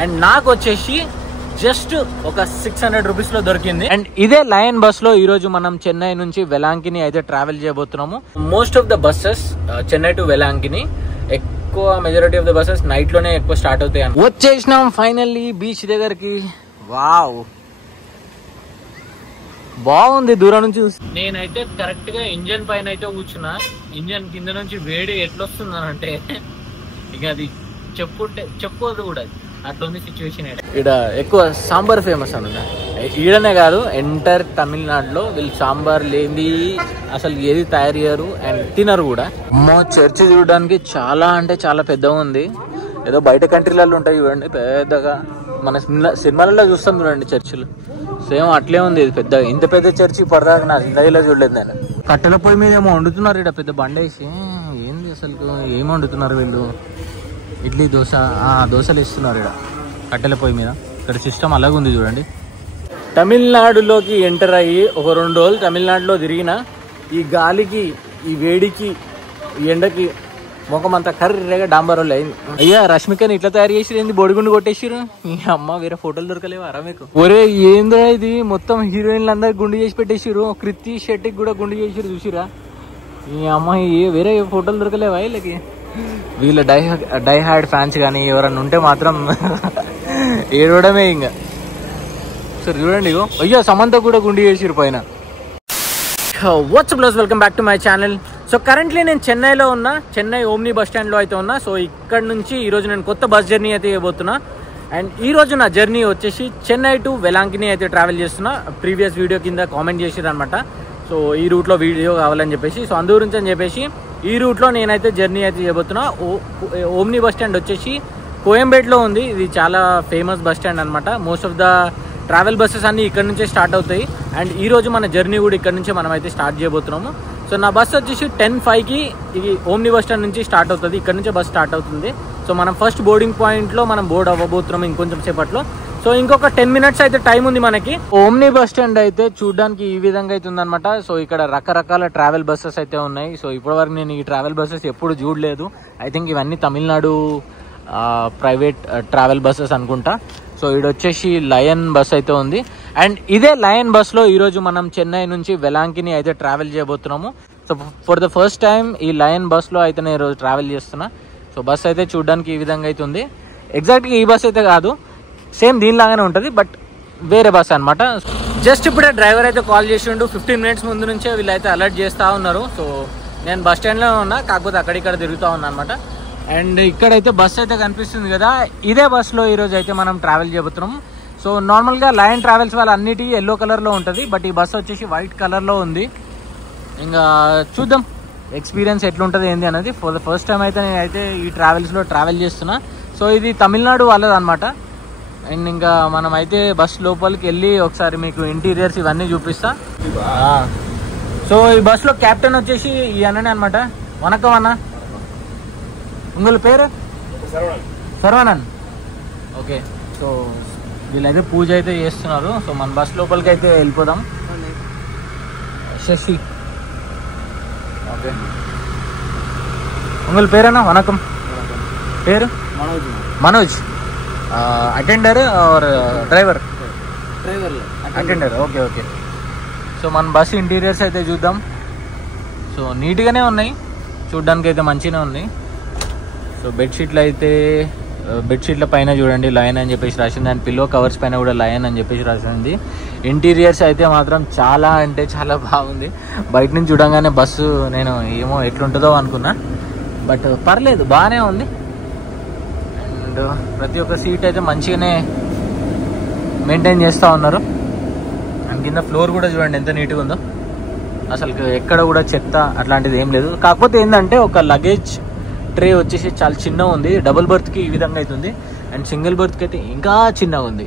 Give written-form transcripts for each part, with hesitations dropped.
And నాకు వచ్చేసి just ఒక 600 రూపీస్ లో దొరికింది. అండ్ ఇదే లయన్ బస్ లో ఈ రోజు మనం చెన్నై నుంచి వెలాంకిని అయితే ట్రావెల్ చేయబోతున్నాము. Most of the buses Chennai to Velankanni, ఎక్కువ majority of the buses night లోనే ఎక్కువ స్టార్ట్ అవుతాయి. వచ్చేసినాం ఫైనల్లీ బీచ్ దగ్గరికి. వావ్, బాగుంది దూరం నుంచి చూసి. నేనైతే కరెక్ట్ గా ఇంజన్ పైన అయితే కూర్చున్నా. ఇంజన్ కింద నుంచి వేడి ఎట్లొస్తుందనంటే ఇక అది చెప్పుకోదు కూడా, అట్లుంది సిచ్యువేషన్. ఇక్కడ ఎక్కువ సాంబార్ ఫేమస్ అన్న, ఈడనే కాదు ఎంటైర్ తమిళనాడులో వీళ్ళు సాంబార్ లేని అసలు ఏది తయారు చేయరు అండ్ తినరు కూడా. చర్చి చూడడానికి చాలా అంటే చాలా పెద్దగా ఉంది. ఏదో బయట కంట్రీలలో ఉంటాయి చూడండి పెద్దగా, మన సినిమాలలో చూస్తాం చూడండి చర్చిలు, సేమ్ అట్లే ఉంది ఇది పెద్దగా. ఇంత పెద్ద చర్చి పడదాకా నా జిందగీలో చూడలేదు నేను. కట్టెల పొయ్యి మీద ఏమో వండుతున్నారు ఇక్కడ, పెద్ద బండేసి. ఏంది అసలు ఏం వండుతున్నారు వీళ్ళు? ఇడ్లీ దోశలు ఇస్తున్నారు ఇక్కడ కట్టెల పొయ్యి మీద. ఇక్కడ సిస్టమ్ అలాగే ఉంది చూడండి. తమిళనాడులోకి ఎంటర్ అయ్యి ఒక 2 రోజులు తమిళనాడులో తిరిగిన ఈ గాలికి, ఈ వేడికి, ఈ ఎండకి ముఖం అంతా కర్రెగా డాంబరోళ్ళు అయింది. అయ్యా రష్మికని ఇట్లా తయారు చేసి ఏంది బొడిగుండు కొట్టేసిరు. ఈ అమ్మ వేరే ఫోటోలు దొరకలేవారా మీకు? ఒరే ఏంద్రా ఇది, మొత్తం హీరోయిన్లు అందరికి గుండు చేసి పెట్టేసిరు. కృతి శెట్టికి కూడా గుండు చేసిరు చూసిరా. ఈ అమ్మాయి వేరే ఫోటోలు దొరకలేవా వీళ్ళకి? వీళ్ళ డై హార్డ్ ఫ్యాన్స్ కానీ ఎవరన్నా ఉంటే మాత్రం ఏడవడమే ఇంకా. సరే చూడండి, అయ్యో సమంత కూడా గుండు చేసిరు పైన. WhatsApp welcome back to my channel. So currently నేను చెన్నైలో ఉన్నా, చెన్నై ఓమ్ని బస్ స్టాండ్లో అయితే ఉన్నా. సో ఇక్కడ నుంచి ఈరోజు నేను కొత్త బస్ జర్నీ అయితే చేయబోతున్నా. అండ్ ఈరోజు నా జర్నీ వచ్చేసి చెన్నై టు వెలాంకిని అయితే ట్రావెల్ చేస్తున్నా. ప్రీవియస్ వీడియో కింద కామెంట్ చేసిరు అనమాట, సో ఈ రూట్లో వీడియో కావాలని చెప్పేసి. సో అందు గురించి అని చెప్పేసి ఈ రూట్లో నేనైతే జర్నీ అయితే చేయబోతున్నా. ఓమ్ని బస్ స్టాండ్ వచ్చేసి కోయంబేడ్లో ఉంది. ఇది చాలా ఫేమస్ బస్ స్టాండ్ అనమాట. Most of the travel buses అన్నీ ఇక్కడ నుంచే స్టార్ట్ అవుతాయి. అండ్ ఈ రోజు మన జర్నీ కూడా ఇక్కడ నుంచే మనం అయితే స్టార్ట్ చేయబోతున్నాము. సో నా బస్ వచ్చేసి 10:05కి ఇది ఓమ్ని బస్ స్టాండ్ నుంచి స్టార్ట్ అవుతుంది. ఇక్కడ నుంచే బస్ స్టార్ట్ అవుతుంది. సో మనం ఫస్ట్ బోర్డింగ్ పాయింట్లో మనం బోర్డ్ అవ్వబోతున్నాము ఇంకొంచెం సేపట్లో. సో ఇంకొక 10 మినిట్స్ అయితే టైం ఉంది మనకి. ఓమ్ని బస్ స్టాండ్ అయితే చూడడానికి ఈ విధంగా అయితే ఉందన్నమాట. సో ఇక్కడ రకరకాల ట్రావెల్ బస్సెస్ అయితే ఉన్నాయి. సో ఇప్పటివరకు నేను ఈ ట్రావెల్ బస్సెస్ ఎప్పుడు చూడలేదు. ఐ థింక్ ఇవన్నీ తమిళనాడు ప్రైవేట్ ట్రావెల్ బస్సెస్ అనుకుంటా. సో ఇది వచ్చేసి లయన్ బస్ అయితే ఉంది. అండ్ ఇదే లయన్ బస్లో ఈరోజు మనం చెన్నై నుంచి వెలాంకిని అయితే ట్రావెల్ చేయబోతున్నాము. So for the first time ఈ లయన్ బస్లో అయితే నేను ఈరోజు ట్రావెల్ చేస్తున్నా. సో బస్ అయితే చూడడానికి ఈ విధంగా అయితే ఉంది. ఎగ్జాక్ట్గా ఈ బస్ అయితే కాదు, సేమ్ దీనిలాగానే ఉంటుంది, బట్ వేరే బస్ అనమాట. జస్ట్ ఇప్పుడే డ్రైవర్ అయితే కాల్ చేసిండు. 15 మినిట్స్ ముందు నుంచే వీళ్ళైతే అలర్ట్ చేస్తూ ఉన్నారు. సో నేను బస్ స్టాండ్లో ఉన్నా, కాకపోతే అక్కడిక్కడ తిరుగుతూ ఉన్నా అనమాట. అండ్ ఇక్కడైతే బస్ అయితే కనిపిస్తుంది కదా, ఇదే బస్లో ఈరోజు అయితే మనం ట్రావెల్ చేయబోతున్నాం. సో నార్మల్గా లయన్ ట్రావెల్స్ వాళ్ళ అన్నిటి ఎల్లో కలర్లో ఉంటుంది, బట్ ఈ బస్ వచ్చేసి వైట్ కలర్లో ఉంది. ఇంకా చూద్దాం ఎక్స్పీరియన్స్ ఎట్లుంటుంది ఏంది అనేది. ఫర్ ద ఫస్ట్ టైం అయితే నేనైతే ఈ ట్రావెల్స్లో ట్రావెల్ చేస్తున్నా. సో ఇది తమిళనాడు వాళ్ళది అనమాట. అండ్ ఇంకా మనం అయితే బస్ లోపలికి వెళ్ళి ఒకసారి మీకు ఇంటీరియర్స్ ఇవన్నీ చూపిస్తా. సో ఈ బస్లో క్యాప్టెన్ వచ్చేసి ఈ అన్ననే అనమాట. వనకం అన్న, ఉంగల పేరు సర్వానంద్. ఓకే, సో వీళ్ళైతే పూజ అయితే చేస్తున్నారు. సో మన బస్ లోపలికి అయితే వెళ్ళిపోదాం. శశి, ఓకే. ఉంగల పేరేనా? వనకం. పేరు Manoj. Attender or driver? Attender. Okay okay. So మన బస్ ఇంటీరియర్స్ అయితే చూద్దాం. సో నీట్గానే ఉన్నాయి, చూడ్డానికి అయితే మంచిగానే ఉన్నాయి. సో బెడ్షీట్ల పైన చూడండి లయన్ అని చెప్పేసి రాసింది. అండ్ పిల్లో కవర్స్ పైన కూడా లయన్ అని చెప్పేసి రాసింది. ఇంటీరియర్స్ అయితే మాత్రం చాలా అంటే చాలా బాగుంది. బయట నుంచి చూడంగానే బస్సు నేను ఏమో ఎట్లుంటుందో అనుకున్నా, బట్ పర్లేదు బాగానే ఉంది. అండ్ ప్రతి ఒక్క సీట్ అయితే మంచిగానే మెయింటైన్ చేస్తూ ఉన్నారు. అండ్ కింద ఫ్లోర్ కూడా చూడండి ఎంత నీట్గా ఉందో. అసలు ఎక్కడ కూడా చెత్త అట్లాంటిది ఏం లేదు. కాకపోతే ఏంటంటే ఒక లగేజ్ ట్రే వచ్చేసి చాలా చిన్నగా ఉంది. డబుల్ బర్త్కి ఈ విధంగా అవుతుంది, అండ్ సింగిల్ బర్త్కి అయితే ఇంకా చిన్నగా ఉంది.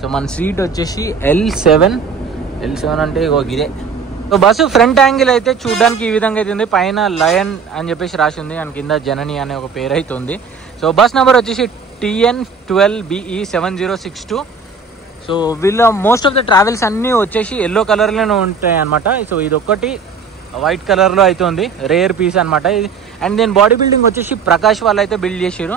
సో మన సీట్ వచ్చేసి L7 అంటే ఇదే. సో బస్సు ఫ్రంట్ యాంగిల్ అయితే చూడడానికి ఈ విధంగా అయితే ఉంది. పైన లయన్ అని చెప్పేసి రాసి ఉంది, అండ్ కింద జనని అనే ఒక పేరు అయితే ఉంది. సో బస్ నెంబర్ వచ్చేసి TN12BE7062. సో వీళ్ళ మోస్ట్ ఆఫ్ ద ట్రావెల్స్ అన్నీ వచ్చేసి ఎల్లో కలర్లోనే ఉంటాయి అనమాట. సో ఇది ఒక్కటి వైట్ కలర్లో అయితే ఉంది, రేర్ పీస్ అనమాట. అండ్ దీని బాడీ బిల్డింగ్ వచ్చేసి ప్రకాష్ వాళ్ళు అయితే బిల్డ్ చేసారు.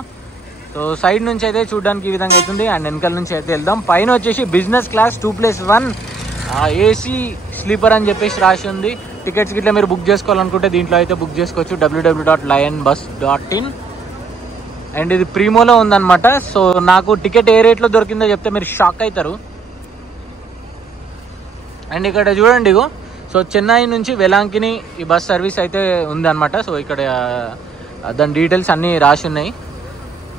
సో సైడ్ నుంచి అయితే చూడడానికి ఈ విధంగా అవుతుంది అండ్ వెనకాల నుంచి అయితే వెళ్దాం. పైన వచ్చేసి బిజినెస్ క్లాస్ 2+1 ఏసీ స్లీపర్ అని చెప్పేసి రాసి ఉంది. టికెట్స్ గిట్లా మీరు బుక్ చేసుకోవాలనుకుంటే దీంట్లో అయితే బుక్ చేసుకోవచ్చు, www.lionbus.in. అండ్ ఇది ప్రీమోలో ఉందన్నమాట. సో నాకు టికెట్ ఏ రేట్లో దొరికిందో చెప్తే మీరు షాక్ అవుతారు. అండ్ ఇక్కడ చూడండి ఇగో, సో చెన్నై నుంచి వెలాంకిని ఈ బస్ సర్వీస్ అయితే ఉందన్నమాట. సో ఇక్కడ దాని డీటెయిల్స్ అన్నీ రాసి ఉన్నాయి.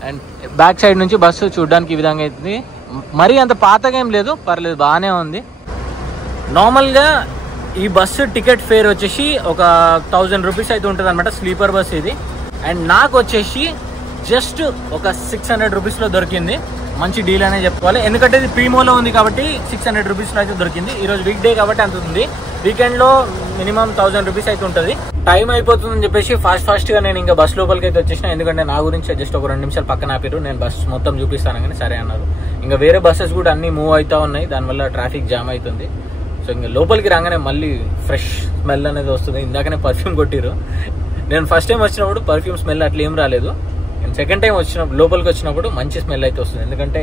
అండ్ బ్యాక్ సైడ్ నుంచి బస్సు చూడడానికి ఈ విధంగా అవుతుంది. మరీ అంత పాతగా ఏం లేదు, పర్లేదు, బాగానే ఉంది. నార్మల్గా ఈ బస్సు టికెట్ ఫేర్ వచ్చేసి ఒక 1000 రూపీస్ అయితే ఉంటుంది అనమాట, స్లీపర్ బస్ ఇది. అండ్ నాకు వచ్చేసి జస్ట్ ఒక 600 రూపీస్లో దొరికింది. మంచి డీల్ అనే చెప్పుకోవాలి, ఎందుకంటే ఇది ప్రీమోలో ఉంది కాబట్టి 600 రూపీస్లో అయితే దొరికింది. ఈరోజు వీక్ డే కాబట్టి అంత ఉంది. వీకెండ్లో మినిమం 1000 రూపీస్ అయితే ఉంటుంది. టైం అయిపోతుందని చెప్పేసి ఫాస్ట్గా నేను ఇంకా బస్ లోపలికి అయితే వచ్చేసిన, ఎందుకంటే నా గురించి జస్ట్ ఒక 2 నిమిషాలు పక్కన ఆపారు. నేను బస్ మొత్తం చూపిస్తాను కానీ సరే అన్నారు. ఇంకా వేరే బస్సెస్ కూడా అన్నీ మూవ్ అవుతూ ఉన్నాయి, దానివల్ల ట్రాఫిక్ జామ్ అవుతుంది. సో ఇంకా లోపలికి రాగానే మళ్ళీ ఫ్రెష్ స్మెల్ అనేది వస్తుంది. ఇందాకనే పర్ఫ్యూమ్ కొట్టిరు. నేను ఫస్ట్ టైం వచ్చినప్పుడు పర్ఫ్యూమ్ స్మెల్ అట్లా ఏం రాలేదు. నేను సెకండ్ టైం లోపలికి వచ్చినప్పుడు మంచి స్మెల్ అయితే వస్తుంది, ఎందుకంటే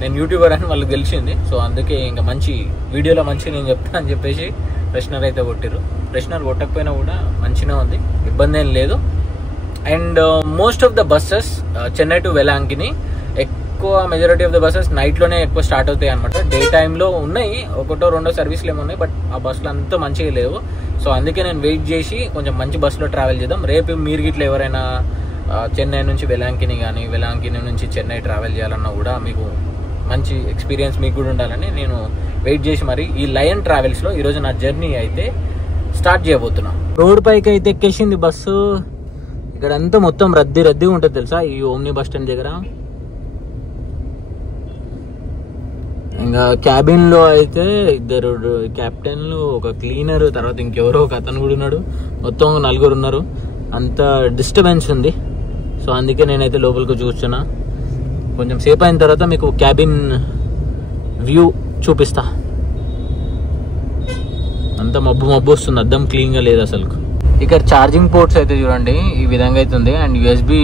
నేను యూట్యూబర్ అని వాళ్ళకి తెలిసింది. సో అందుకే ఇంకా మంచి వీడియోలో మంచిగా నేను చెప్తాను అని చెప్పేసి ఫ్రెషనర్ అయితే కొట్టిరు. ఫ్రెషనర్ కొట్టకపోయినా కూడా మంచిగా ఉంది, ఇబ్బంది ఏం లేదు. And most of the buses Chennai to Velankanni ఎక్కువ మెజారిటీ ఆఫ్ ద బస్సెస్ నైట్లోనే ఎక్కువ స్టార్ట్ అవుతాయి అనమాట. డే టైంలో ఉన్నాయి, 1-2 సర్వీస్లు ఏమో ఉన్నాయి, బట్ ఆ బస్సులు అంతా మంచిగా లేవు. సో అందుకే నేను వెయిట్ చేసి కొంచెం మంచి బస్సులో ట్రావెల్ చేద్దాం. రేపు మీరు గిట్లా ఎవరైనా చెన్నై నుంచి వెలాంకిని కానీ వెలాంకిని నుంచి చెన్నై ట్రావెల్ చేయాలన్నా కూడా మీకు మంచి ఎక్స్పీరియన్స్ మీకు కూడా ఉండాలని నేను వెయిట్ చేసి మరి ఈ లయన్ ట్రావెల్స్లో ఈరోజు నా జర్నీ అయితే స్టార్ట్ చేయబోతున్నా. రోడ్ పైకి అయితే ఎక్కేసింది బస్సు. ఇక్కడ అంతా మొత్తం రద్దీ ఉంటుంది తెలుసా ఈ ఓమ్ని బస్ స్టాండ్ దగ్గర. ఇంకా క్యాబిన్ లో అయితే 2 కెప్టెన్లు, ఒక క్లీనర్, తర్వాత ఇంకెవరో ఒక అతను కూడా ఉన్నాడు. మొత్తం 4 ఉన్నారు. అంత డిస్టర్బెన్స్ ఉంది. సో అందుకే నేనైతే లోపలికి చూస్తున్నా. కొంచెం సేపు అయిన తర్వాత మీకు క్యాబిన్ వ్యూ చూపిస్తా. అంత మబ్బు వస్తుంది, అద్దం క్లీన్ గా లేదు అసలు. ఇక్కడ ఛార్జింగ్ పోర్ట్స్ అయితే చూడండి ఈ విధంగా అయితే ఉంది. అండ్ యూఎస్బి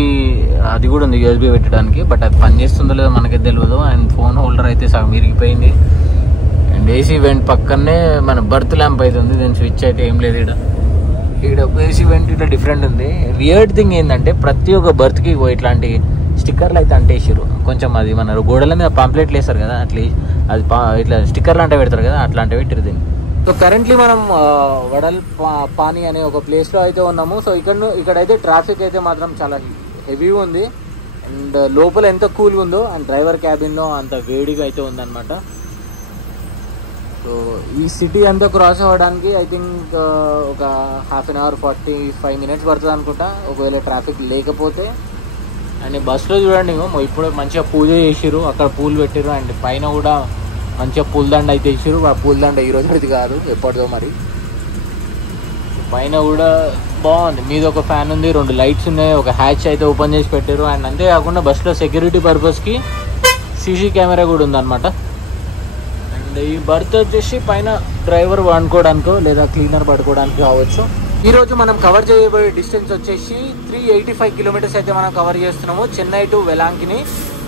అది కూడా ఉంది, యూఎస్బి పెట్టడానికి, బట్ అది పనిచేస్తుందో లేదో మనకి తెలియదు. అండ్ ఫోన్ హోల్డర్ అయితే సగం విరిగిపోయింది. అండ్ ఏసీ వెంట్ పక్కనే మన బర్త్ ల్యాంప్ అయితే ఉంది, దీని స్విచ్ అయితే ఏం లేదు. ఇక్కడ ఏసీ వెంట్ ఇట్లా డిఫరెంట్ ఉంది. వియర్డ్ థింగ్ ఏంటంటే ప్రతి ఒక్క బర్త్కి ఇట్లాంటి స్టిక్కర్లు అయితే అంటేసారు. కొంచెం అది మన గోడల మీద పాంప్లెట్లు వేస్తారు కదా, అట్లా అది ఇట్లా స్టిక్కర్లు అంటే పెడతారు కదా, అట్లాంటివి పెట్టారు దీన్ని. సో కరెంట్లీ మనం వడల్ పానీ అనే ఒక ప్లేస్లో అయితే ఉన్నాము. సో ఇక్కడైతే ట్రాఫిక్ అయితే మాత్రం చాలా హెవీగా ఉంది. అండ్ లోపల ఎంత కూల్గా ఉందో, అండ్ డ్రైవర్ క్యాబిన్లో అంత వేడిగా అయితే ఉందన్నమాట. సో ఈ సిటీ అంతా క్రాస్ అవ్వడానికి ఐ థింక్ ఒక 1/2 అవర్ 45 మినిట్స్ పడుతుంది అనుకుంటా, ఒకవేళ ట్రాఫిక్ లేకపోతే. అండ్ బస్సులో చూడండి ఇప్పుడు మంచిగా పూజ చేసిర్రు, అక్కడ పూలు పెట్టిర్రు. అండ్ పైన కూడా మంచిగా పూలదండ అయితే ఇచ్చారు. ఆ పూలదండ ఈరోజు అది కాదు, ఎప్పటిదో మరి. పైన కూడా బాగుంది, మీద ఒక ఫ్యాన్ ఉంది, 2 లైట్స్ ఉన్నాయి, ఒక హ్యాచ్ అయితే ఓపెన్ చేసి పెట్టారు. అండ్ అంతేకాకుండా బస్సులో సెక్యూరిటీ పర్పస్కి సీసీ కెమెరా కూడా ఉందన్నమాట. అండ్ ఈ బర్త్ వచ్చేసి పైన డ్రైవర్ పడుకోవడానికో లేదా క్లీనర్ పడుకోవడానికి కావచ్చు. ఈరోజు మనం కవర్ చేయబోయే డిస్టెన్స్ వచ్చేసి 385 కిలోమీటర్స్ అయితే మనం కవర్ చేస్తున్నాము Chennai to Velankanni.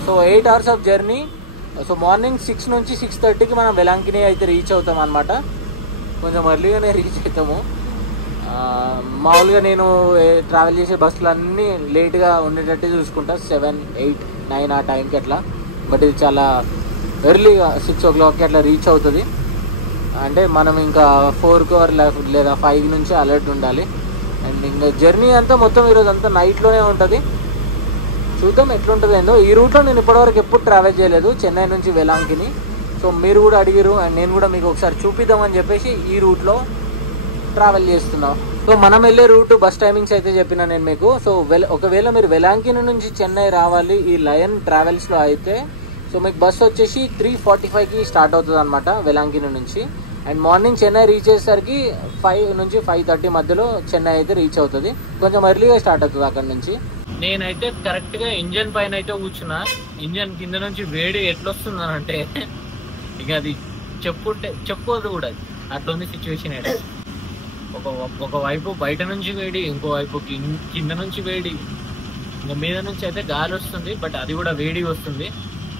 So 8 hours of journey. So morning 6 నుంచి 6:30కి మనం వెలాంకిని అయితే రీచ్ అవుతాం అనమాట. కొంచెం ఎర్లీగానే రీచ్ అవుతాము. మామూలుగా నేను ట్రావెల్ చేసే బస్సులు అన్నీ లేట్గా ఉండేటట్టు చూసుకుంటా, 7, 8, 9 ఆ టైంకి అట్లా. బట్ ఇది చాలా ఎర్లీగా 6 o'clockకి అట్లా రీచ్ అవుతుంది. అంటే మనం ఇంకా 4కు లేదా 5 నుంచి అలర్ట్ ఉండాలి. అండ్ ఇంకా జర్నీ అంతా మొత్తం ఈరోజు అంతా నైట్లోనే ఉంటుంది. చూద్దాం ఎట్లుంటుంది ఏందో. ఈ రూట్లో నేను ఇప్పటివరకు ఎప్పుడు ట్రావెల్ చేయలేదు, చెన్నై నుంచి వెలాంకిని. సో మీరు కూడా అడిగారు, అండ్ నేను కూడా మీకు ఒకసారి చూపిద్దామని చెప్పేసి ఈ రూట్లో ట్రావెల్ చేస్తున్నాం. సో మనం వెళ్ళే రూట్ బస్ టైమింగ్స్ అయితే చెప్పిన నేను మీకు. సో ఒకవేళ మీరు వెలాంకిని నుంచి చెన్నై రావాలి ఈ లయన్ ట్రావెల్స్లో అయితే, సో మీకు బస్ వచ్చేసి 3:45కి స్టార్ట్ అవుతుంది అనమాట వెలాంకిని నుంచి. అండ్ మార్నింగ్ చెన్నై రీచ్ అయ్యేసరికి 5 నుంచి 5:30 మధ్యలో చెన్నై అయితే రీచ్ అవుతుంది. కొంచెం ఎర్లీగా స్టార్ట్ అవుతుంది అక్కడ నుంచి. నేనైతే కరెక్ట్గా ఇంజన్ పైన అయితే కూర్చున్నా. ఇంజన్ కింద నుంచి వేడి ఎట్లొస్తుందనంటే ఇక అది చెప్పుకోదు కూడా, అట్లుంది సిచ్యువేషన్. అయితే ఒకవైపు బయట నుంచి వేడి, ఇంకో వైపు కింద నుంచి వేడి. ఇంకా మీద నుంచి అయితే గాలి వస్తుంది, బట్ అది కూడా వేడిగా వస్తుంది.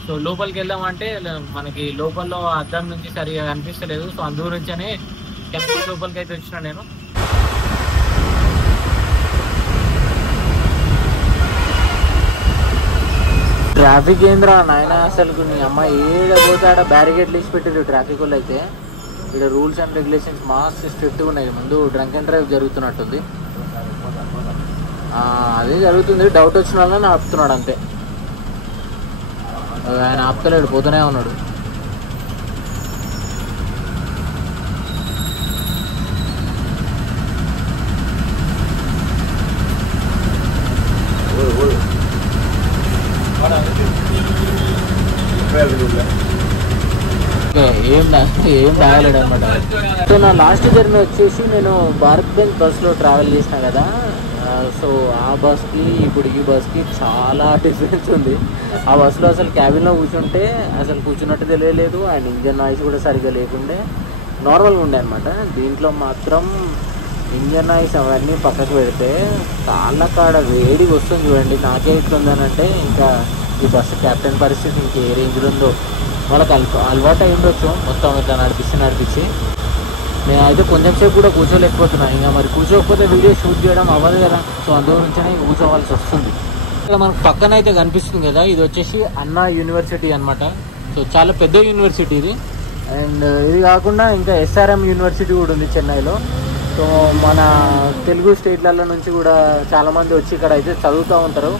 సో లోపలికి వెళ్దామంటే మనకి లోపల అద్దం నుంచి సరిగా కనిపిస్తలేదు. సో అందు నుంచనే టెంపుల్ లోపలికి అయితే వచ్చిన నేను. ట్రాఫిక్ ఏంద్రా నాయన, అసలు నీ అమ్మ ఏడపోతే ఆడ బ్యారికేడ్లు వేసి పెట్టారు ట్రాఫిక్ వాళ్ళు అయితే. ఇక్కడ రూల్స్ అండ్ రెగ్యులేషన్స్ మాస్ స్ట్రిక్ట్గా ఉన్నాయి. ముందు డ్రంక్ అండ్ డ్రైవ్ జరుగుతున్నట్టుంది, అదే జరుగుతుంది. డౌట్ వచ్చిన వాళ్ళని ఆపుతున్నాడు అంతే, ఆయన ఆపుతలేడు, పోతూనే ఉన్నాడు. ఏం తాగలేడు అనమాట. సో నా లాస్ట్ జర్నీ వచ్చేసి నేను భారత్ బెంజ్ బస్లో ట్రావెల్ చేసిన కదా. సో ఆ బస్కి ఇప్పుడు ఈ బస్కి చాలా డిఫరెన్స్ ఉంది. ఆ బస్సులో అసలు క్యాబిన్లో కూర్చుంటే అసలు కూర్చున్నట్టు తెలియలేదు, అండ్ ఇంజన్ నాయిస్ కూడా సరిగ్గా లేకుండే, నార్మల్గా ఉండే అనమాట. దీంట్లో మాత్రం ఇంజన్ నాయిస్ అవన్నీ పక్కకు పెడితే చాలా కాడ వేడిగా వస్తుంది చూడండి. నాకే ఇట్లుందనంటే ఇంకా ఈ బస్సు క్యాప్టెన్ పరిస్థితి ఇంకే రేంజ్లో ఉందో. వాళ్ళకి అలవాటు అయి ఉండొచ్చు మొత్తం ఇట్లా నడిపించి. నేనైతే కొంచెం సేపు కూడా కూర్చోలేకపోతున్నాను. ఇంకా మరి కూర్చోకపోతే వీడియో షూట్ చేయడం అవ్వదు కదా. సో అందుగురించనే కూర్చోవాల్సి వస్తుంది. ఇక్కడ మనకు పక్కన అయితే కనిపిస్తుంది కదా, ఇది వచ్చేసి అన్నా యూనివర్సిటీ అనమాట. సో చాలా పెద్ద యూనివర్సిటీ ఇది. అండ్ ఇది కాకుండా ఇంకా SRM యూనివర్సిటీ కూడా ఉంది చెన్నైలో. సో మన తెలుగు స్టేట్లలో నుంచి కూడా చాలామంది వచ్చి ఇక్కడ అయితే చదువుతూ ఉంటారు.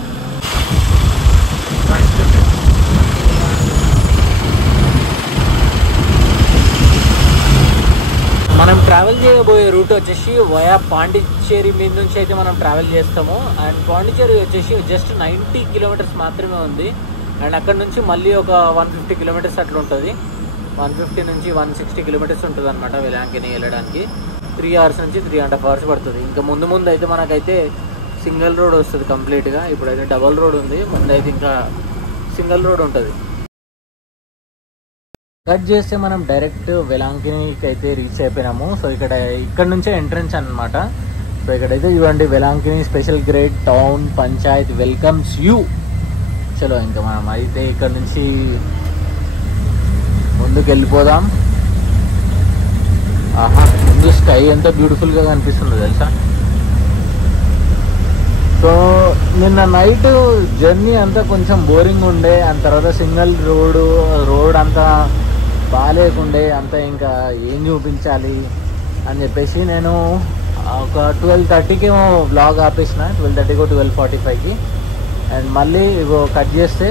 మనం ట్రావెల్ చేయబోయే రూట్ వచ్చేసి వయా పాండిచ్చేరి మీద నుంచి అయితే మనం ట్రావెల్ చేస్తాము. అండ్ పాండిచ్చేరి వచ్చేసి జస్ట్ 90 కిలోమీటర్స్ మాత్రమే ఉంది. అండ్ అక్కడ నుంచి మళ్ళీ ఒక 150 కిలోమీటర్స్ అట్లా ఉంటుంది. 150 నుంచి 160 కిలోమీటర్స్ ఉంటుంది అనమాట వెలాంగిని వెళ్ళడానికి. 3 hours నుంచి 3.5 hours పడుతుంది. ఇంకా ముందు అయితే మనకైతే సింగిల్ రోడ్ వస్తుంది కంప్లీట్గా. ఇప్పుడైతే డబల్ రోడ్ ఉంది, ముందు అయితే ఇంకా సింగిల్ రోడ్ ఉంటుంది. కట్ చేస్తే మనం డైరెక్ట్ వెలాంగినికి అయితే రీచ్ అయిపోయినాము. సో ఇక్కడ నుంచే ఎంట్రన్స్ అనమాట. సో ఇక్కడైతే చూడండి, Velankanni special grade town panchayat welcomes you. చలో ఇంకా మనం అయితే ఇక్కడ నుంచి ముందుకు వెళ్ళిపోదాం. ఆహా, ముందు స్కై ఎంత బ్యూటిఫుల్గా కనిపిస్తుందో తెలుసా. సో నిన్న నైట్ జర్నీ అంతా కొంచెం బోరింగ్ ఉండే, అంత తర్వాత సింగిల్ రోడ్ అంతా బాగాలేకుండే, అంతా ఇంకా ఏం చూపించాలి అని చెప్పేసి నేను ఒక 12:30కి బ్లాగ్ ఆపేసిన. 12:30కో 12:45కి. అండ్ మళ్ళీ ఇగో కట్ చేస్తే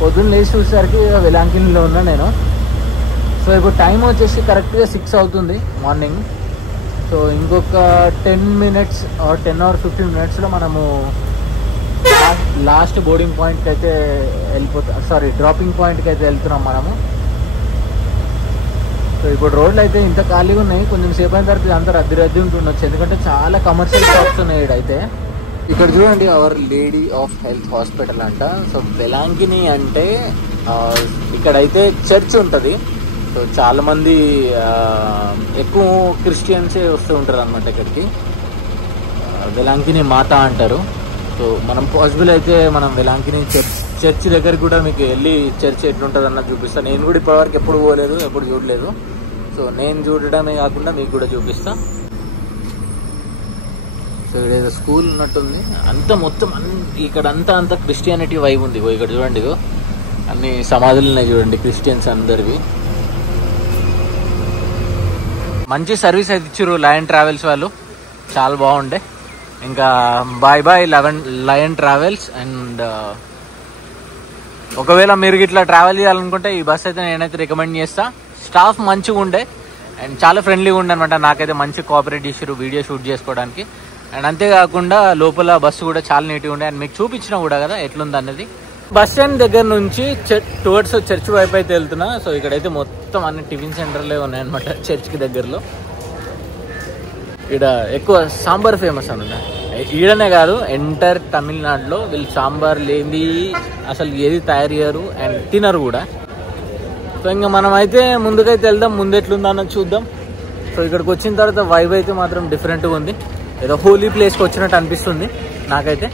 పొద్దున్న లేచి చూసేసరికి వెలాంగినిలో ఉన్నా నేను. సో ఇప్పుడు టైం వచ్చేసి కరెక్ట్గా 6 అవుతుంది మార్నింగ్. సో ఇంకొక 10 minutes or 10 or 15 minutesలో మనము లాస్ట్ బోర్డింగ్ పాయింట్కి అయితే డ్రాపింగ్ పాయింట్కి అయితే వెళ్తున్నాం మనము. సో ఇప్పుడు రోడ్లు అయితే ఇంత ఖాళీగా ఉన్నాయి, కొంచెం సేపు అయిన తర్వాత అంతా రద్దీ ఉంటుండొచ్చు, ఎందుకంటే చాలా కమర్షియల్ షాప్స్ ఉన్నాయి ఇక్కడైతే. ఇక్కడ చూడండి, our lady of health hospital అంట. సో వెలాంగిని అంటే ఇక్కడైతే చర్చ్ ఉంటుంది. సో చాలామంది ఎక్కువ క్రిస్టియన్సే వస్తూ ఉంటారు అనమాట ఇక్కడికి. వెలాంగిని మాత అంటారు. సో మనం పాసిబుల్ అయితే మనం వెలాంగిని చర్చ్ దగ్గరికి కూడా మీకు వెళ్ళి చర్చ్ ఎట్లుంటుంది అన్నది చూపిస్తాను. నేను కూడా ఇప్పటివరకు ఎప్పుడు పోలేదు, ఎప్పుడు చూడలేదు. సో నేను చూడడమే కాకుండా మీకు కూడా చూపిస్తా. సో ఇక్కడ ఏదో స్కూల్ ఉన్నట్టుంది. అంతా మొత్తం ఇక్కడ అంతా క్రిస్టియానిటీ వైబ్ ఉంది. ఇక్కడ చూడండి, అన్ని సమాధులు ఉన్నాయి చూడండి క్రిస్టియన్స్ అందరివి. మంచి సర్వీస్ అయితే ఇచ్చారు లయన్ ట్రావెల్స్ వాళ్ళు, చాలా బాగుండే. ఇంకా బాయ్ లయన్ ట్రావెల్స్. అండ్ ఒకవేళ మీరు ఇట్లా ట్రావెల్ చేయాలనుకుంటే ఈ బస్ అయితే నేనైతే రికమెండ్ చేస్తా. స్టాఫ్ మంచిగా ఉండే అండ్ చాలా ఫ్రెండ్లీగా ఉండే అనమాట. నాకైతే మంచి కోఆపరేట్ చేసారు వీడియో షూట్ చేసుకోవడానికి. అండ్ అంతేకాకుండా లోపల బస్సు కూడా చాలా నీట్గా ఉండే. అండ్ మీకు చూపించినా కూడా కదా ఎట్లుంది అన్నది. బస్ స్టాండ్ దగ్గర నుంచి టువర్డ్స్ చర్చ్ వైపు అయితే వెళ్తున్నా. సో ఇక్కడైతే మొత్తం అన్ని టిఫిన్ సెంటర్లే ఉన్నాయన్నమాట చర్చ్కి దగ్గరలో. ఇక్కడ ఎక్కువ సాంబార్ ఫేమస్ అన్నమాట. ఈడనే కాదు, ఎంటైర్ తమిళనాడులో వీళ్ళు సాంబార్ లేని అసలు ఏది తయారు చేయరు అండ్ తినరు కూడా. సో ఇంకా మనం అయితే ముందుకైతే వెళ్దాం, ముందు ఎట్లుందో అన్నది చూద్దాం. సో ఇక్కడికి వచ్చిన తర్వాత వైబ్ అయితే మాత్రం డిఫరెంట్గా ఉంది. ఏదో హోలీ ప్లేస్కి వచ్చినట్టు అనిపిస్తుంది నాకైతే.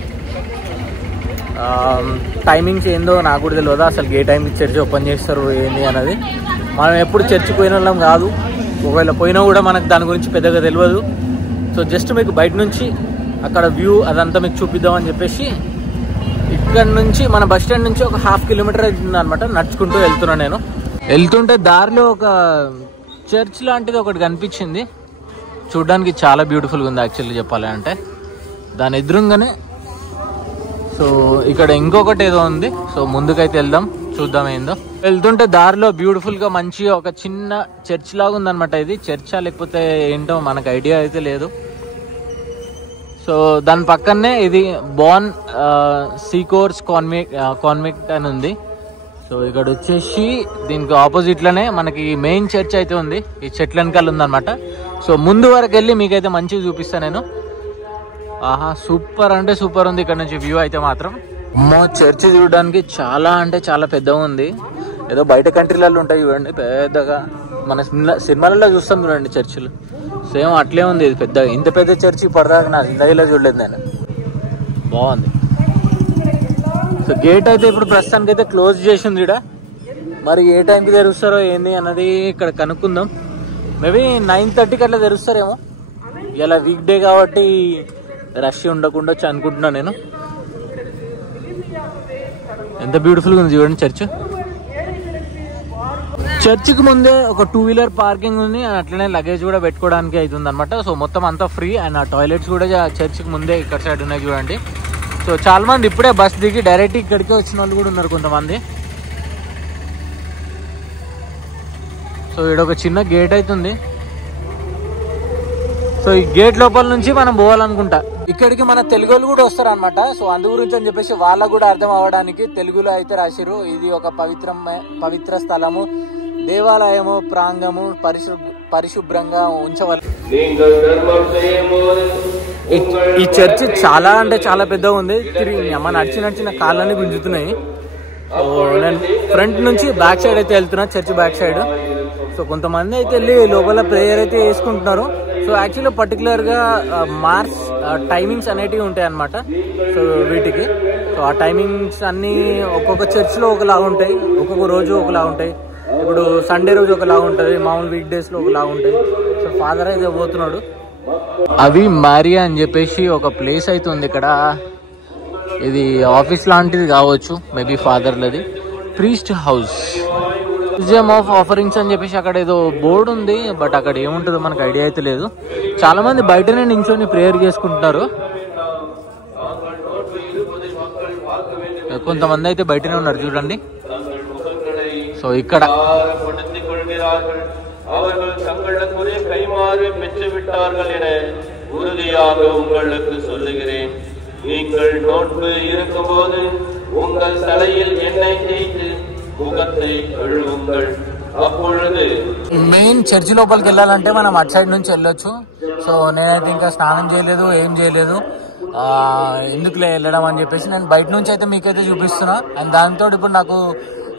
టైమింగ్స్ ఏందో నాకు కూడా తెలియదు, అసలు ఏ టైంకి చర్చ్ ఓపెన్ చేస్తారు ఏంది అన్నది. మనం ఎప్పుడు చర్చికి పోయిన వాళ్ళం కాదు, ఒకవేళ పోయినా కూడా మనకు దాని గురించి పెద్దగా తెలియదు. సో జస్ట్ మీకు బయట నుంచి అక్కడ వ్యూ అదంతా మీకు చూపిద్దామని చెప్పేసి ఇక్కడ నుంచి మన బస్ స్టాండ్ నుంచి ఒక 1/2 కిలోమీటర్ అవుతుంది అనమాట, నడుచుకుంటూ వెళ్తున్నాను. నేను వెళ్తుంటే దారిలో ఒక చర్చ్ లాంటిది ఒకటి కనిపించింది, చూడడానికి చాలా బ్యూటిఫుల్గా ఉంది యాక్చువల్లీ చెప్పాలి అంటే. దాని ఎదురుగానే సో ఇక్కడ ఇంకొకటి ఏదో ఉంది. సో ముందుకైతే వెళ్దాం, చూద్దాం ఏందో. వెళ్తుంటే దారిలో బ్యూటిఫుల్గా మంచి ఒక చిన్న చర్చ్ లాగా ఉందన్నమాట. ఇది చర్చా లేకపోతే ఏంటో మనకు ఐడియా అయితే లేదు. సో దాని పక్కనే ఇది బాన్ సీకోర్స్ కాన్వెంట్ అని ఉంది. సో ఇక్కడ వచ్చేసి దీనికి ఆపోజిట్లోనే మనకి మెయిన్ చర్చ్ అయితే ఉంది, ఈ చెట్ల వెనకాల ఉందన్నమాట. సో ముందు వరకు వెళ్ళి మీకైతే మంచిగా చూపిస్తాను నేను. ఆహా, సూపర్ అంటే సూపర్ ఉంది ఇక్కడ నుంచి వ్యూ అయితే మాత్రం. మా చర్చ్ చూడడానికి చాలా అంటే చాలా పెద్దగా ఉంది. ఏదో బయట కంట్రీలలో ఉంటాయి చూడండి పెద్దగా, మన సినిమాలలో చూస్తాం చూడండి చర్చిలు, సేమ్ అట్లే ఉంది ఇది పెద్దగా. ఇంత పెద్ద చర్చి పడదాకా నా జిందగీలో చూడలేదు నేను. బాగుంది. సో గేట్ అయితే ఇప్పుడు ప్రస్తుతానికి అయితే క్లోజ్ చేసింది ఇక్కడ. మరి ఏ టైంకి తెరుస్తారో ఏంది అన్నది ఇక్కడ కనుక్కుందాం. మేబీ 9:30కి అట్లా తెరుస్తారేమో. ఇలా వీక్ డే కాబట్టి రష్ ఉండకుండా అనుకుంటున్నాను నేను. ఎంత బ్యూటిఫుల్గా ఉంది చూడండి చర్చ్. చర్చికి ముందే ఒక 2-వీలర్ పార్కింగ్ ఉంది, అట్లనే లగేజ్ కూడా పెట్టుకోవడానికి అవుతుంది అనమాట. సో మొత్తం అంతా ఫ్రీ. అండ్ ఆ టాయిలెట్స్ కూడా చర్చికి ముందే ఇక్కడ సైడ్ ఉన్నాయి చూడండి. సో చాలా మంది ఇప్పుడే బస్ దిగి డైరెక్ట్ ఇక్కడికే వచ్చిన వాళ్ళు కూడా ఉన్నారు కొంతమంది. సో ఇక్కడ ఒక చిన్న గేట్ అవుతుంది. సో ఈ గేట్ లోపల నుంచి మనం పోవాలనుకుంటా. ఇక్కడికి మన తెలుగు వాళ్ళు కూడా వస్తారు అనమాట. సో అందు గురించి అని చెప్పేసి వాళ్ళకు కూడా అర్థం అవ్వడానికి తెలుగులో అయితే రాసిరు, ఇది ఒక పవిత్ర స్థలము, దేవాలయము, ప్రాంగము పరిశుభ్రంగా ఉంచవాలి. ఈ చర్చి చాలా అంటే చాలా పెద్దగా ఉంది. మన నడిచిన కాళ్ళని గుంజుతున్నాయి. సో నేను ఫ్రంట్ నుంచి బ్యాక్ సైడ్ అయితే వెళ్తున్నా, చర్చి బ్యాక్ సైడ్. సో కొంతమంది అయితే వెళ్ళి లోపల ప్రేయర్ అయితే వేసుకుంటున్నారు. సో యాక్చువల్గా పర్టికులర్గా మార్చ్ టైమింగ్స్ అనేటివి ఉంటాయి అన్నమాట. సో వీటికి సో ఆ టైమింగ్స్ అన్నీ ఒక్కొక్క చర్చ్లో ఒకలా ఉంటాయి, ఒక్కొక్క రోజు ఒకలా ఉంటాయి. ఇప్పుడు సండే రోజు ఒకలా ఉంటుంది, మామూలు వీక్ డేస్లో ఒకలా ఉంటాయి. సో ఫాదర్ అయితే పోతున్నాడు. అవి మారియా అని చెప్పేసి ఒక ప్లేస్ అయితే ఉంది ఇక్కడ. ఇది ఆఫీస్ లాంటిది కావచ్చు, మేబీ ఫాదర్లది. Priest house, museum of offerings అని చెప్పేసి అక్కడ ఏదో బోర్డు ఉంది, బట్ అక్కడ ఏముంటుందో మనకు ఐడియా అయితే లేదు. చాలా మంది బయటనే నించొని ప్రేయర్ చేసుకుంటున్నారు. కొంతమంది అయితే బయటనే ఉన్నారు చూడండి. సో ఇక్కడ మెయిన్ చర్చి లోపలికి వెళ్ళాలంటే మనం అటు సైడ్ నుంచి వెళ్ళొచ్చు. సో నేనైతే ఇంకా స్నానం చేయలేదు, ఏం చేయలేదు, ఎందుకులే వెళ్ళడం అని చెప్పేసి నేను బయట నుంచి అయితే మీకైతే చూపిస్తున్నా. అండ్ దాంతో ఇప్పుడు నాకు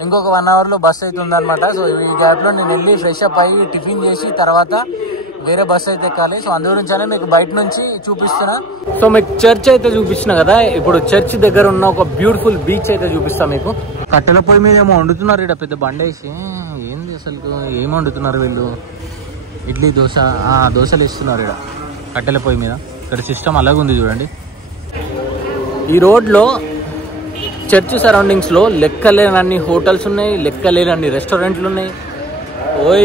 ఇంకొక 1 అవర్లో బస్ అయితే ఉందన్నమాట. సో ఈ గ్యాప్లో నేను వెళ్ళి ఫ్రెష్ అప్ అయ్యి టిఫిన్ చేసి తర్వాత వేరే బస్ అయితే ఎక్కాలి. సో అందు గురించనే మీకు బయట నుంచి చూపిస్తున్నా. సో మీకు చర్చ్ అయితే చూపించిన కదా, ఇప్పుడు చర్చ్ దగ్గర ఉన్న ఒక బ్యూటిఫుల్ బీచ్ అయితే చూపిస్తా మీకు. కట్టెల పొయ్యి మీద ఏమో వండుతున్నారు ఇక్కడ, పెద్ద బండేసి. ఏంది అసలు ఏం వండుతున్నారు వీళ్ళు? ఇడ్లీ దోశలు ఇస్తున్నారు ఇక్కడ కట్టెల పొయ్యి మీద. ఇక్కడ సిస్టమ్ అలాగే ఉంది చూడండి. ఈ రోడ్లో చర్చ్ సరౌండింగ్స్లో లెక్కలేనన్ని హోటల్స్ ఉన్నాయి, లెక్కలేనన్ని రెస్టారెంట్లు ఉన్నాయి.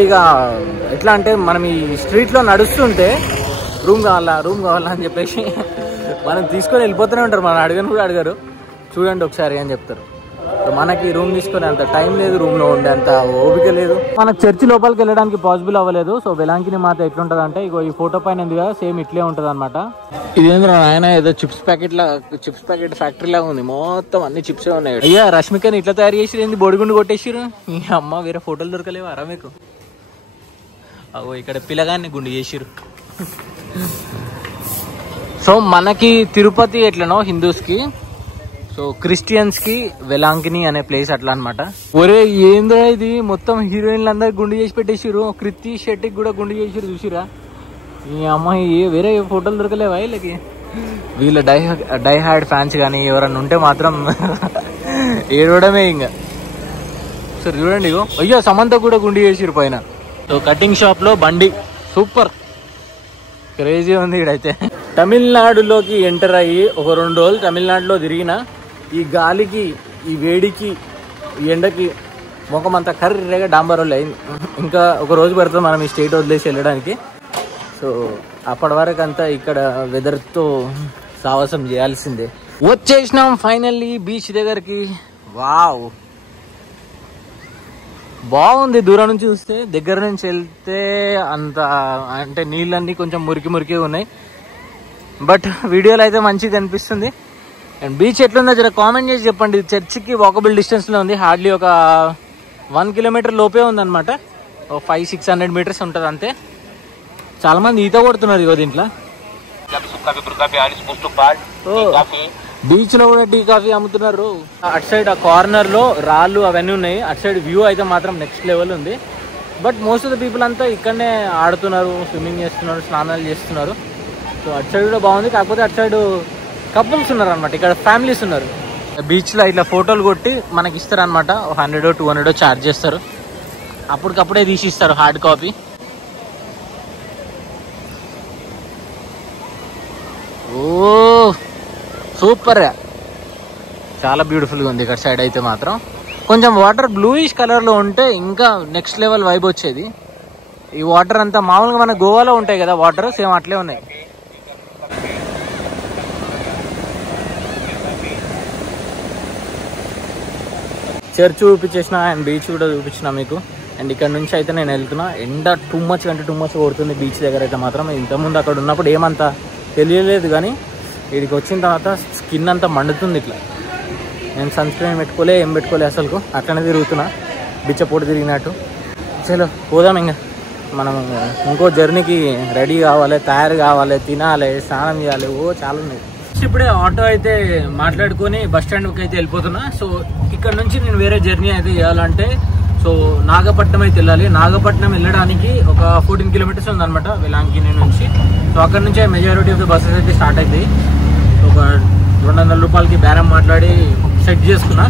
ఇక ఎట్లా అంటే మనం ఈ స్ట్రీట్లో నడుస్తుంటే రూమ్ కావాలా అని చెప్పేసి మనం తీసుకొని వెళ్ళిపోతూనే ఉంటారు. మనం అడగను కూడా అడగరు, చూడండి ఒకసారి అని చెప్తారు. మనకి రూమ్ తీసుకునే అంత టైం లేదు, రూమ్లో ఉండే అంత ఓపిక లేదు. మనకు చర్చి లోపలికి వెళ్ళడానికి పాసిబుల్ అవ్వలేదు. సో వెలాంకిని మాత ఎట్లుంటుంది అంటే ఇగో ఈ ఫోటో పైన ఉంది కదా, సేమ్ ఇట్లే ఉంటుంది అనమాట. ఇదేంద్ర ఆయన ఏదో చిప్స్ ప్యాకెట్ ఫ్యాక్టరీ లాగా ఉంది, మొత్తం అన్ని చిప్సే ఉన్నాయి. అయ్యా రష్మికని ఇట్లా తయారు చేసి ఏంది, బొడిగుండు కొట్టేసిరు. ఈ అమ్మ వేరే ఫోటోలు దొరకలేవు అరా మీకు? అగో ఇక్కడ పిల్లగాన్ని గుండు చేసిరు. సో మనకి తిరుపతి ఎట్లనో హిందూస్కి, సో క్రిస్టియన్స్ కి వెలాంకిని అనే ప్లేస్ అట్లా అనమాట. ఒరే ఏంద్రా ఇది, మొత్తం హీరోయిన్లు అందరు గుండు చేసి పెట్టేసిరు. కృతి శెట్టికి కూడా గుండు చేసిరు చూసిరా. ఈ అమ్మాయి వేరే ఫోటోలు దొరకలేవా వీళ్ళకి? వీళ్ళ డై హార్డ్ ఫ్యాన్స్ కానీ ఎవరన్నా ఉంటే మాత్రం ఏడవడమే ఇంకా. సరే చూడండి, ఇగో అయ్యో సమంత కూడా గుండి చేసిరు పైన. సో కటింగ్ షాప్ లో బండి సూపర్ క్రేజీ ఉంది ఇక్కడైతే. తమిళనాడులోకి ఎంటర్ అయ్యి ఒక 2 రోజులు తమిళనాడులో తిరిగిన ఈ గాలికి, ఈ వేడికి, ఈ ఎండకి ముఖం అంతా కర్రెగా డాంబరోళ్ళు అయింది. ఇంకా ఒక రోజు పడుతుంది మనం ఈ స్టేట్ వదిలేసి వెళ్ళడానికి. సో అప్పటి వరకు అంతా ఇక్కడ వెదర్తో సాహసం చేయాల్సిందే. వచ్చేసినాం ఫైనల్లీ బీచ్ దగ్గరికి. వావ్ బాగుంది దూరం నుంచి చూస్తే. దగ్గర నుంచి వెళ్తే అంత అంటే నీళ్ళన్నీ కొంచెం మురికి ఉన్నాయి, బట్ వీడియోలో అయితే మంచిగా కనిపిస్తుంది. అండ్ బీచ్ ఎట్లుందో జర కామెంట్ చేసి చెప్పండి. చర్చికి వాకబుల్ డిస్టెన్స్లో ఉంది, హార్డ్లీ ఒక 1 కిలోమీటర్ లోపే ఉందన్నమాట. 500-600 మీటర్స్ ఉంటుంది అంతే. చాలా మంది ఈత కొడుతున్నారు ఇగో దీంట్లో. బీచ్ లో కూడా టీ కాఫీ అమ్ముతున్నారు. అటు సైడ్ ఆ కార్నర్ లో రాళ్ళు అవన్నీ ఉన్నాయి. అటు సైడ్ వ్యూ అయితే మాత్రం నెక్స్ట్ లెవెల్ ఉంది. But most of the people అంతా ఇక్కడనే ఆడుతున్నారు, స్విమ్మింగ్ చేస్తున్నారు, స్నానాలు చేస్తున్నారు. సో అటు సైడ్ కూడా బాగుంది. కాకపోతే అటు సైడ్ కపుల్స్ ఉన్నారు అనమాట, ఇక్కడ ఫ్యామిలీస్ ఉన్నారు. బీచ్ లో ఇట్లా ఫోటోలు కొట్టి మనకి ఇస్తారు అనమాట. 100-200 ఛార్జ్ చేస్తారు. అప్పటికప్పుడే తీసి ఇస్తారు హార్డ్ కాపీ. ఓ సూపర్, చాలా బ్యూటిఫుల్గా ఉంది ఇక్కడ సైడ్ అయితే మాత్రం. కొంచెం వాటర్ బ్లూయిష్ కలర్లో ఉంటే ఇంకా నెక్స్ట్ లెవెల్ వైబ్ వచ్చేది. ఈ వాటర్ అంతా మామూలుగా మన గోవాలో ఉంటాయి కదా వాటర్, సేమ్ అట్లే ఉన్నాయి. చర్చ్ చూపించేసిన అండ్ బీచ్ కూడా చూపించిన మీకు. అండ్ ఇక్కడ నుంచి అయితే నేను వెళ్తున్నా. ఎండ టూ మచ్ కొడుతుంది బీచ్ దగ్గర అయితే మాత్రం. ఇంతకుముందు అక్కడ ఉన్నప్పుడు ఏమంతా తెలియలేదు, కానీ వీడికి వచ్చిన తర్వాత స్కిన్ అంతా మండుతుంది ఇట్లా. నేను సన్ స్క్రీన్ పెట్టుకోలే, ఏం పెట్టుకోలే, అసలు అట్లనే తిరుగుతున్నా బిచ్చపోటు తిరిగినట్టు. చలో పోదాం ఇంకా. మనం ఇంకో జర్నీకి రెడీ కావాలి, తయారు కావాలి, తినాలి, స్నానం చేయాలి, చాలా ఉన్నాయి. ఇప్పుడే ఆటో అయితే మాట్లాడుకొని బస్ స్టాండ్కి అయితే వెళ్ళిపోతున్నా. సో ఇక్కడ నుంచి నేను వేరే జర్నీ అయితే చేయాలంటే సో నాగపట్నం అయితే వెళ్ళాలి. నాగపట్నం వెళ్ళడానికి ఒక 14 కిలోమీటర్స్ ఉందన్నమాట వెలాంగిని నుంచి. సో అక్కడ నుంచే మెజారిటీ ఆఫ్ ద బస్సెస్ అయితే స్టార్ట్ అవుతాయి. ఒక 200 రూపాయలకి బేరం మాట్లాడి సెట్ చేసుకున్నా.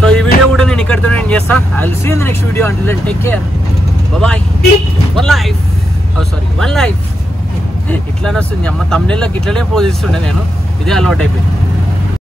సో ఈ వీడియో కూడా నేను ఇక్కడితో నేను చేస్తా. I will see in the next video. Until then take care, bye. One life ఇట్లానే వస్తుంది అమ్మ. తమిళకి ఇట్లనే పోజిస్తుండే నేను, ఇదే అలవాటు అయిపోయింది.